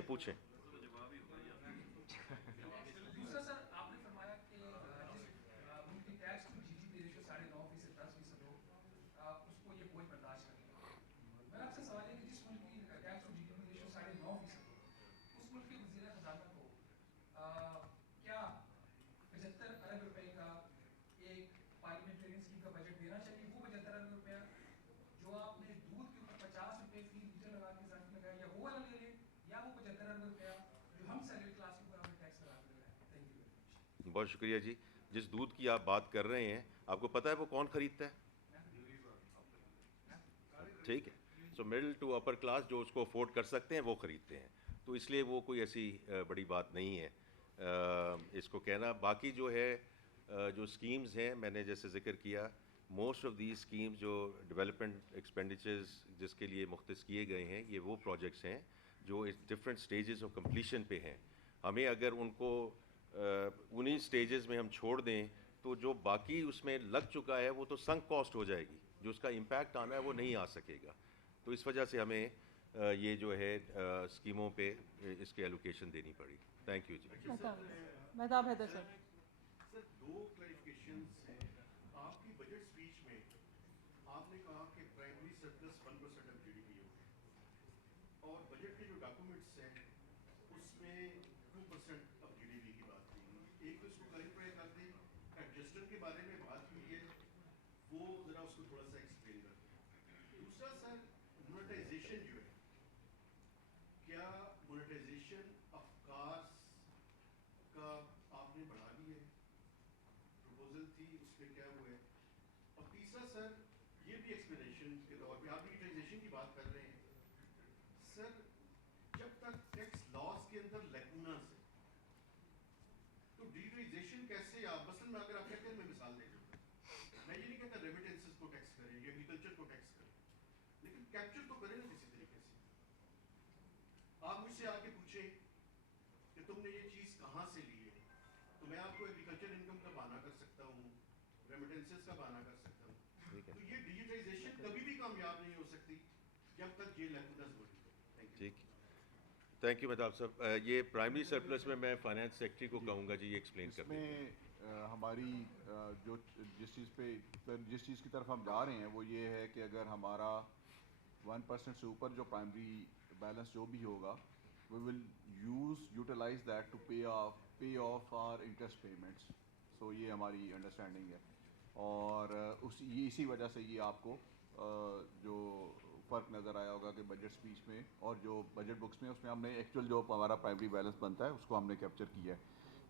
دوسرا سر, آپ نے فرمایا کہ جس ملک کی tax to G D P ratio 9.5% 10% ہو اس کو یہ بوجھ برداشت کرے گا. میرا آپ سے سوال ہے کہ جس ملک کی tax to G D P ratio 9.5% ہو اس ملک کے وزیر خزانہ کو کیا 75 ارب روپے کا ایک پارلیمنٹرین اسکیم کا بجٹ دینا چاہیے؟ وہ 75 ارب روپیہ جو آپ نے دودھ کے اوپر 50 روپے فی لیٹر لگا کے ذاتی لگایا, یا وہ والا لے لیں, یا وہ 75 ارب روپیہ جو ہم سیلری کلاس کے اوپر ہم نے ٹیکس لگا کے لگایا. تھینک یو ویری مچ. بہت شکریہ جی. جس دودھ کی آپ بات کر رہے ہیں آپ کو پتہ ہے وہ کون خریدتا ہے؟ ٹھیک ہے, سو مڈل ٹو اپر کلاس جو اس کو افورڈ کر سکتے ہیں وہ خریدتے ہیں, تو اس لیے وہ کوئی ایسی بڑی بات نہیں ہے اس کو کہنا. باقی جو ہے جو اسکیمز ہیں میں نے جیسے ذکر کیا, موسٹ آف دیز اسکیمز جو ڈیولپمنٹ ایکسپینڈیچرز جس کے لیے مختص کیے گئے ہیں, یہ وہ پروجیکٹس ہیں جو ڈفرینٹ اسٹیجز آف کمپلیشن پہ ہیں. ہمیں اگر ان کو انہی اسٹیجز میں ہم چھوڑ دیں تو جو باقی اس میں لگ چکا ہے وہ تو سنک کاسٹ ہو جائے گی, جو اس کا امپیکٹ آنا ہے وہ نہیں آ سکے گا. تو اس وجہ سے ہمیں یہ جو ہے اسکیموں پہ اس کے ایلوکیشن دینی پڑی. تھینک یو جی. مہتاب حیدر صاحب. سر دو کلیریفیکیشنز ہیں. آپ کی بجٹ اسپیچ میں آپ نے کہا کہ primary surplus 1% of G D P ہو, اور بجٹ کے جو ڈاکومنٹس ہیں اس میں 2% آف جی ڈی پی کی بات کی گئی. ایک تو اس کو کلیریفائی کر دیں, ایڈجسٹر کے بارے میں بات ہوئی ہے, وہ ذرا اس کو تھوڑا سا ایکسپلین کر دیں. دوسرا سر, مونیٹائزیشن جو ہے, کیا مونیٹائزیشن آف کارس کا آپ نے بڑھا دی ہے؟ پروپوزل تھی اس میں کیا ہوا ہے؟ اور تیسرا سر, یہ بھی ایکسپلینیشن کے طور پہ آپ ڈیجیٹائزیشن کی بات کر رہے ہیں سر, جب تک ٹیکس لاس کے اندر لیکوناز ہے تو ڈیجیٹائزیشن کیسے؟ آپ مثلاً میں اگر آپ کہتے ہیں میں مثال دے دوں, میں یہ نہیں کہتا ریمیٹنسز کو ٹیکس کریں یا ایگریکلچر کو ٹیکس کریں, لیکن کیپچر تو کریں نا کسی طریقے سے. آپ مجھ سے آ کے پوچھیں کہ تم نے یہ چیز کہاں سے لی ہے, تو میں آپ کو ایگریکلچر انکم کا بہانہ کر سکتا ہوں, ریمیٹنسز کا بہانہ کر سکتا ہوں. تو یہ ڈیجیٹائزیشن کبھی بھی کامیاب نہیں ہو سکتی جب تک یہ لیکونز موجود ہے. ٹھیک, تھینک یو مہتاب صاحب. یہ پرائمری سرپلس میں میں فائنانس سیکٹری کو کہوں گا جی یہ ایکسپلین کر دیں. اس میں ہماری جو جس چیز کی طرف ہم جا رہے ہیں وہ یہ ہے کہ اگر ہمارا 1% سے اوپر جو پرائمری بیلنس جو بھی ہوگا, we will utilize that to pay off our interest payments. So یہ ہماری انڈرسٹینڈنگ ہے, اور اسی وجہ سے یہ آپ کو جو فرق نظر آیا ہوگا کہ بجٹ اسپیچ میں اور جو بجٹ بکس میں, اس میں ہم نے ایکچوئل جو ہمارا پرائمری بیلنس بنتا ہے اس کو ہم نے کیپچر کیا ہے.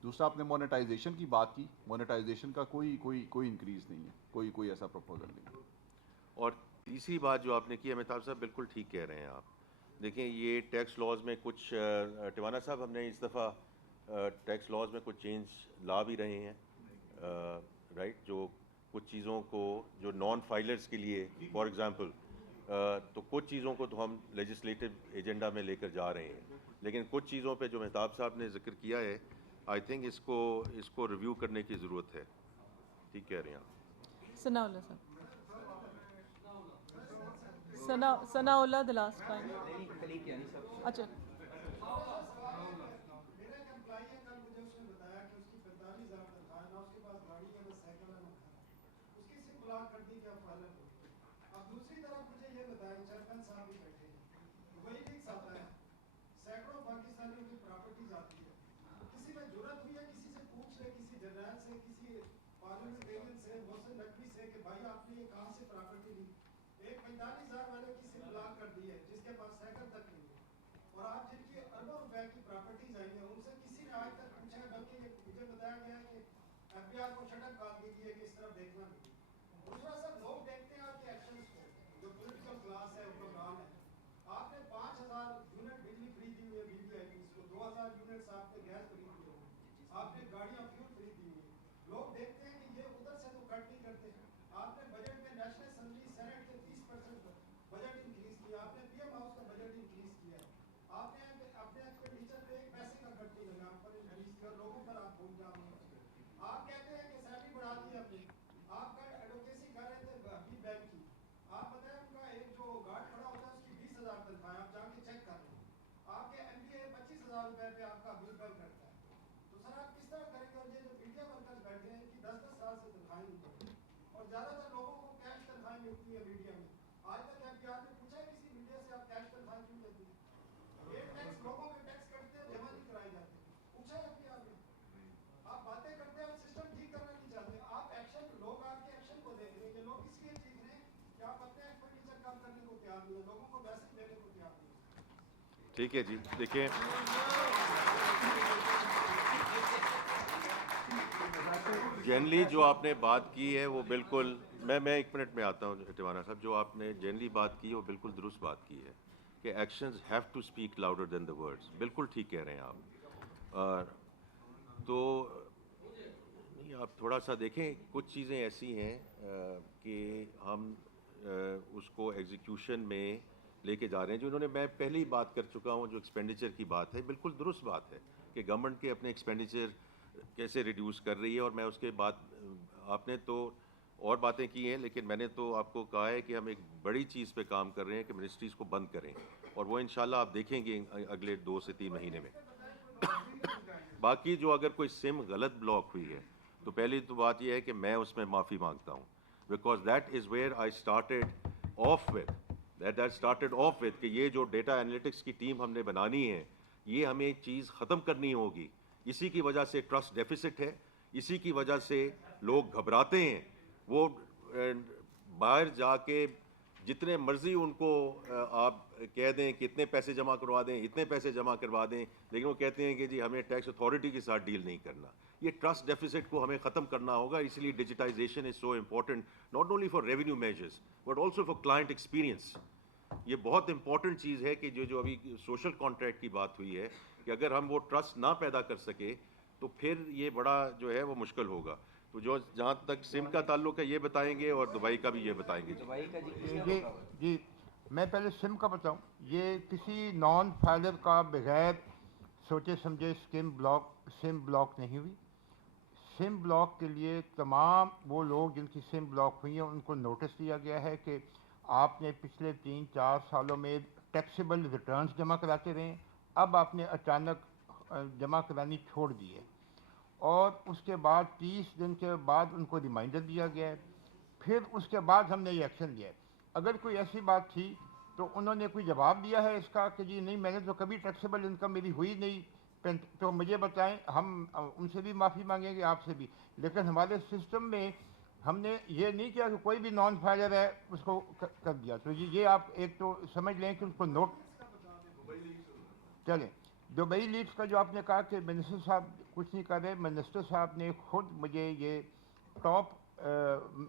دوسرا آپ نے مونیٹائزیشن کی بات کی, مونیٹائزیشن کا کوئی انکریز نہیں ہے, کوئی ایسا پروپوزل نہیں ہے. اور تیسری بات جو آپ نے کی امیتابھ صاحب بالکل ٹھیک کہہ رہے ہیں آپ. دیکھیں یہ ٹیکس لاز میں کچھ ٹیوانا صاحب ہم نے اس دفعہ ٹیکس لاز میں کچھ چینج لا بھی رہے ہیں رائٹ, جو کچھ چیزوں کو جو نان فائلرز کے لیے فار ایگزامپل تو کچھ چیزوں کو تو ہم لیجسلیٹو ایجنڈا میں لے کر جا رہے ہیں, لیکن کچھ چیزوں پہ جو مہتاب صاحب نے ذکر کیا ہے آئی تھنک اس کو ریویو کرنے کی ضرورت ہے. ٹھیک کہہ رہے ہیں آپ. ثناء اللہ صاحب. ثناء اللہ the last time. اچھا میرا ایک امپلائی ہے, کل مجھے اس نے بتایا کہ اس کی 45,000 تنخواہ ہے, نہ اس کے پاس گاڑی ہے, نہ سائیکل ہے, نہ گھر. اس کی سم بلاک کر دی کہ آپ فائلر ہو. اب دوسری طرف مجھے یہ بتائیں, چیئرمین صاحب بھی بیٹھے ہیں, وہی لکس آتا ہے, سینکڑوں پاکستانیوں کی پراپرٹیز آتی ہے. کسی میں جرت ہوئی ہے کسی سے پوچھ لے, کسی جنرل سے, کسی پارلیمنٹیرین سے, محسن نقوی سے, کہ بھائی آپ نے یہ کہاں سے پراپرٹی لی. ایک 45,000 والے کی سم بلاک کر دی ہے جس کے پاس سائیکل تک نہیں ہے. اور آپ جن کی اربوں روپے کی پراپرٹیز آئی ہیں ان سے کسی نے آج تک پوچھا ہے, بلکہ یہ مجھے بتایا گیا ہے کہ ایف بی آر کو شٹ اپ کر دیجیے کہ اس طرف دیکھنا نہیں. دوسرا سر, لوگ دیکھتے ہیں آپ کے ایکشنز کو, جو پولیٹیکل کلاس ہے, حکمران ہے. آپ نے 5,000 یونٹ بجلی فری دی ہوئی ہے بی بی آئی پی کو, 2,000 یونٹس آپ نے گیس فری دیے ہوئے, آپ نے گاڑیاں فیول فری دی ہوئی. لوگ دیکھتے ہیں کہ یہ ادھر سے تو کٹ نہیں کرتے. آپ نے بجٹ میں نیشنل اسمبلی سینٹ کے 30% بجٹ انکریز کیا, آپ نے پی ایم ہاؤس کا بجٹ انکریز کیا, آپ نے اپنے ایکسپینڈیچر پہ ایک پیسے کا کٹ نہیں لگا, پر انکریز کیا, لوگوں پر آپ بھول جاؤ. آپ کہتے ہیں کہ سیلری بڑھا دی آپ نے, آپ کا ایڈوکیسی کر رہے تھے بی بینک کی, آپ بتائیں ان کا ایک جو گارڈ کھڑا ہوتا ہے اس کی 20,000 تنخواہ ہے, آپ جا کے چیک کر لیں. آپ کے ایم بی اے 25,000 روپے پہ آپ کا بل کرتا ہے. تو سر آپ کس طرح کریں گے. اور یہ جو میڈیا ورکرز بیٹھے ہیں ان کی 10-10 سال سے تنخواہیں نہیں پڑتی, اور زیادہ تر لوگوں کو کیش تنخواہیں ملتی ہے میڈیا میں. آج تک ایف بی آر نے پوچھا ہے کسی میڈیا سے آپ کیش تنخواہیں کیوں دیتے ہیں. یہ ٹیکس لوگوں کے ٹیکس کٹتے ہیں, جمع نہیں کرائے جاتے. پوچھا ہے ایف بی آر نے. آپ باتیں کرتے ہیں, آپ سسٹم ٹھیک کرنا نہیں چاہتے. آپ ایکشن, لوگ آپ کے ایکشن کو دیکھ رہے ہیں. یہ لوگ اس لیے سیکھ رہے ہیں کہ آپ اپنے ایکسپینڈیچر کم کرنے کو تیار نہیں ہیں, لوگوں کو ویسے دینے کو تیار نہیں ہیں. ٹھیک ہے جی. دیکھیں جنرلی جو آپ نے بات کی ہے وہ بالکل, میں 1 منٹ میں آتا ہوں ٹیوانا صاحب, جو آپ نے جنرلی بات کی ہے وہ بالکل درست بات کی ہے کہ actions have to speak louder than the words. بالکل ٹھیک کہہ رہے ہیں آپ. اور تو آپ تھوڑا سا دیکھیں, کچھ چیزیں ایسی ہیں کہ ہم اس کو ایگزیکیوشن میں لے کے جا رہے ہیں, جو انہوں نے, میں پہلے ہی بات کر چکا ہوں, جو ایکسپینڈیچر کی بات ہے بالکل درست بات ہے کہ گورنمنٹ کے اپنے ایکسپینڈیچر کیسے ریڈیوس کر رہی ہے. اور میں اس کے بعد, آپ نے تو اور باتیں کی ہیں, لیکن میں نے تو آپ کو کہا ہے کہ ہم ایک بڑی چیز پہ کام کر رہے ہیں کہ منسٹریز کو بند کریں, اور وہ انشاءاللہ آپ دیکھیں گے اگلے 2 سے 3 مہینے میں. باقی جو اگر کوئی سم غلط بلاک ہوئی ہے تو پہلی تو بات یہ ہے کہ میں اس میں معافی مانگتا ہوں, because that is where I started off with کہ یہ جو ڈیٹا انالیٹکس کی ٹیم ہم نے بنانی ہے, یہ ہمیں ایک چیز ختم کرنی ہوگی. اسی کی وجہ سے ٹرسٹ ڈیفیسٹ ہے, اسی کی وجہ سے لوگ گھبراتے ہیں. وہ باہر جا کے جتنے مرضی ان کو آپ کہہ دیں کہ اتنے پیسے جمع کروا دیں, اتنے پیسے جمع کروا دیں, لیکن وہ کہتے ہیں کہ جی ہمیں ٹیکس اتھارٹی کے ساتھ ڈیل نہیں کرنا. یہ ٹرسٹ ڈیفیسٹ کو ہمیں ختم کرنا ہوگا. اس لیے digitization is so important, not only for revenue measures but also for client experience. یہ بہت امپورٹنٹ چیز ہے کہ جو ابھی سوشل کانٹریکٹ کی بات ہوئی ہے, کہ اگر ہم وہ ٹرسٹ نہ پیدا کر سکے تو پھر یہ بڑا جو ہے وہ مشکل ہوگا. تو جو جہاں تک سم کا تعلق ہے یہ بتائیں گے, اور دبئی کا بھی یہ بتائیں گے. دبئی کا جی میں پہلے سم کا بتاؤں. یہ کسی نان فائلر کا بغیر سوچے سمجھے سم بلاک نہیں ہوئی. سم بلاک کے لیے تمام وہ لوگ جن کی سم بلاک ہوئی ہیں ان کو نوٹس دیا گیا ہے کہ آپ نے پچھلے 3-4 سالوں میں ٹیکسیبل ریٹرنز جمع کراتے رہے ہیں, اب آپ نے اچانک جمع کرانی چھوڑ دی ہے. اور اس کے بعد 30 دن کے بعد ان کو ریمائنڈر دیا گیا ہے. پھر اس کے بعد ہم نے یہ ایکشن لیا ہے. اگر کوئی ایسی بات تھی تو انہوں نے کوئی جواب دیا ہے اس کا کہ جی نہیں میں نے تو کبھی ٹیکسیبل انکم میری ہوئی نہیں, تو مجھے بتائیں, ہم ان سے بھی معافی مانگیں گے, آپ سے بھی. لیکن ہمارے سسٹم میں ہم نے یہ نہیں کیا کہ کوئی بھی نان فائلر ہے اس کو کر دیا. تو یہ آپ ایک تو سمجھ لیں کہ ان کو نوٹ چلیں. دبئی لیگس کا جو آپ نے کہا کہ منسٹر صاحب کچھ نہیں کر رہے, منسٹر صاحب نے خود مجھے یہ ٹاپ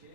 6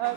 have